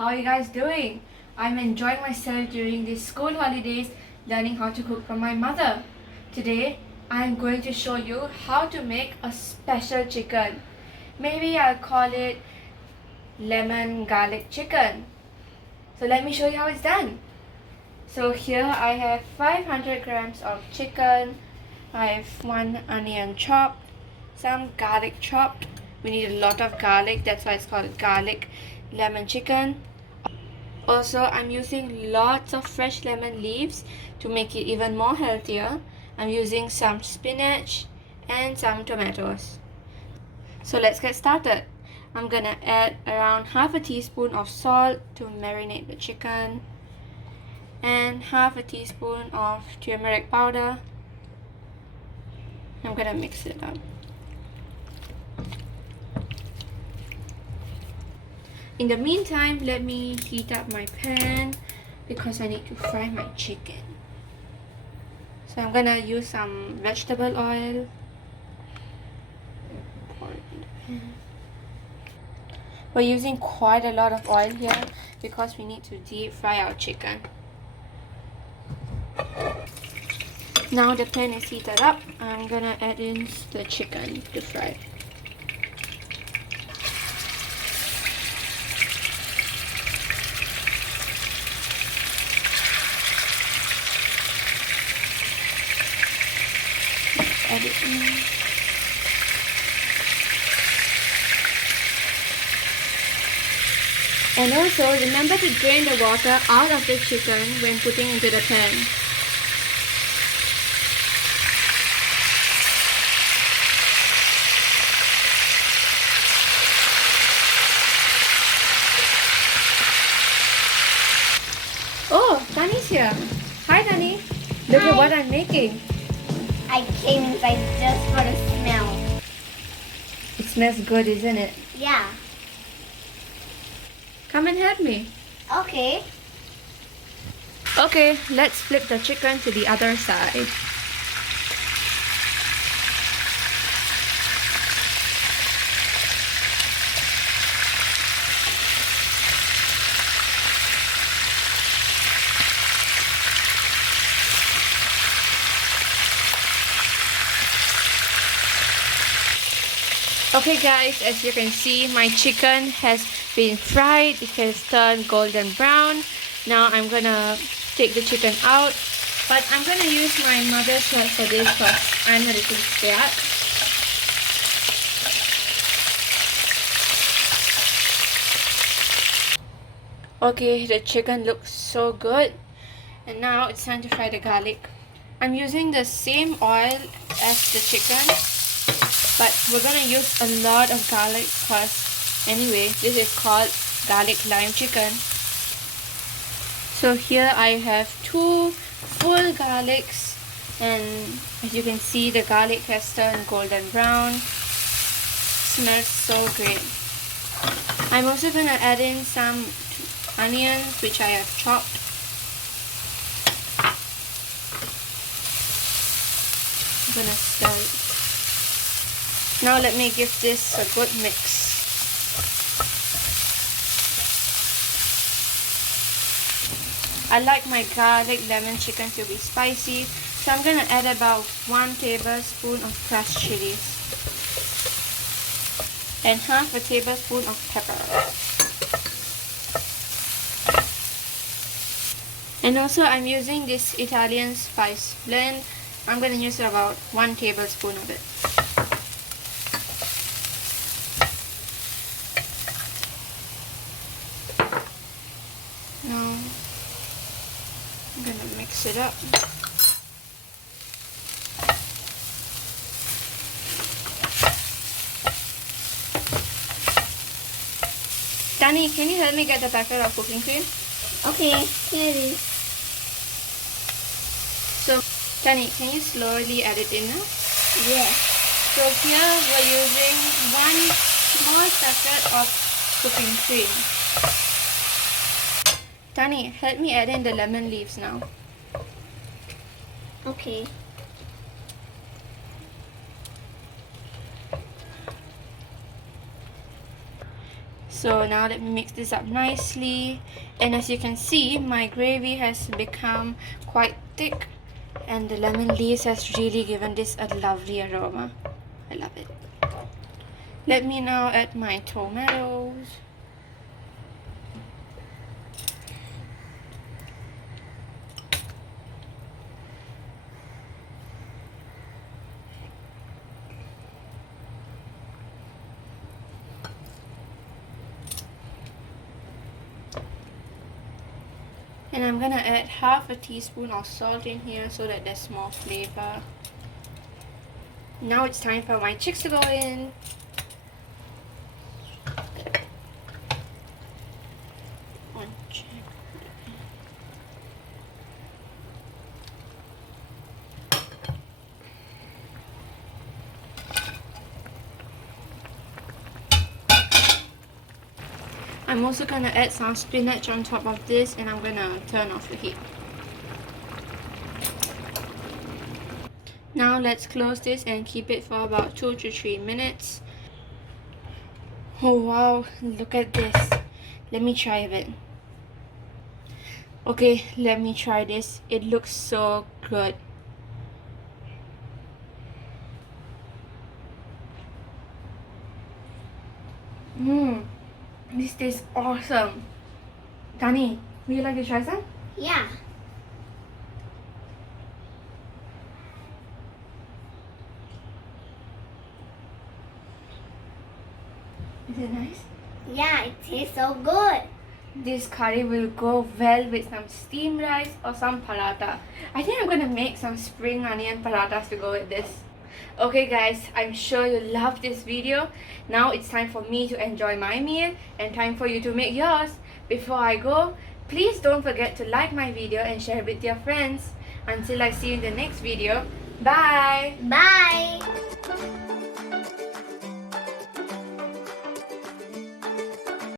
how are you guys doing? I'm enjoying myself during these school holidays learning how to cook from my mother. Today I'm going to show you how to make a special chicken. Maybe I'll call it lemon garlic chicken. So let me show you how it's done. So here I have 500 grams of chicken. I have 1 onion chopped, some garlic chopped. We need a lot of garlic, that's why it's called garlic lemon chicken. Also, I'm using lots of fresh lemon leaves to make it even more healthier. I'm using some spinach and some tomatoes. So let's get started. I'm gonna add around half a teaspoon of salt to marinate the chicken and half a teaspoon of turmeric powder. I'm gonna mix it up. In the meantime, let me heat up my pan because I need to fry my chicken. So I'm gonna use some vegetable oil. We're using quite a lot of oil here because we need to deep fry our chicken. Now the pan is heated up, I'm gonna add in the chicken to fry. Add it in. And also remember to drain the water out of the chicken when putting into the pan. Oh, Tani's here. Hi Tani. Look at what I'm making. I came inside just for the smell. It smells good, isn't it? Yeah. Come and help me. Okay. Okay, let's flip the chicken to the other side. Okay guys, as you can see, my chicken has been fried. It has turned golden brown. Now I'm gonna take the chicken out, but I'm gonna use my mother's help for this because I'm a little scared. Okay, the chicken looks so good. And now it's time to fry the garlic. I'm using the same oil as the chicken, but we're gonna use a lot of garlic because anyway, this is called garlic lime chicken. So here I have 2 full garlics, and as you can see, the garlic has turned golden brown. Smells so great. I'm also gonna add in some onions which I have chopped. I'm gonna stir it. Now let me give this a good mix. I like my garlic lemon chicken to be spicy, so I'm gonna add about 1 tablespoon of crushed chilies and half a tablespoon of pepper. And also I'm using this Italian spice blend. I'm gonna use about 1 tablespoon of it. Now I'm gonna mix it up. Tani, can you help me get the packet of cooking cream? Okay, here it is. So, Tani, can you slowly add it in now? Yes. So here we're using 1 small packet of cooking cream. Tani, help me add in the lemon leaves now. Okay. So now let me mix this up nicely, and as you can see, my gravy has become quite thick and the lemon leaves has really given this a lovely aroma. I love it. Let me now add my tomatoes. And I'm gonna add half a teaspoon of salt in here so that there's more flavor. Now it's time for my chicks to go in. One chick. I'm also gonna add some spinach on top of this, and I'm gonna turn off the heat. Now let's close this and keep it for about 2 to 3 minutes. Oh wow, look at this. Let me try a bit. Okay, let me try this. It looks so good. This tastes awesome. Tani, would you like to try some? Yeah. Is it nice? Yeah, it tastes so good. This curry will go well with some steamed rice or some paratha. I think I'm gonna make some spring onion parathas to go with this. Okay guys, I'm sure you loved this video. Now it's time for me to enjoy my meal and time for you to make yours. Before I go, please don't forget to like my video and share it with your friends. Until I see you in the next video, bye! Bye.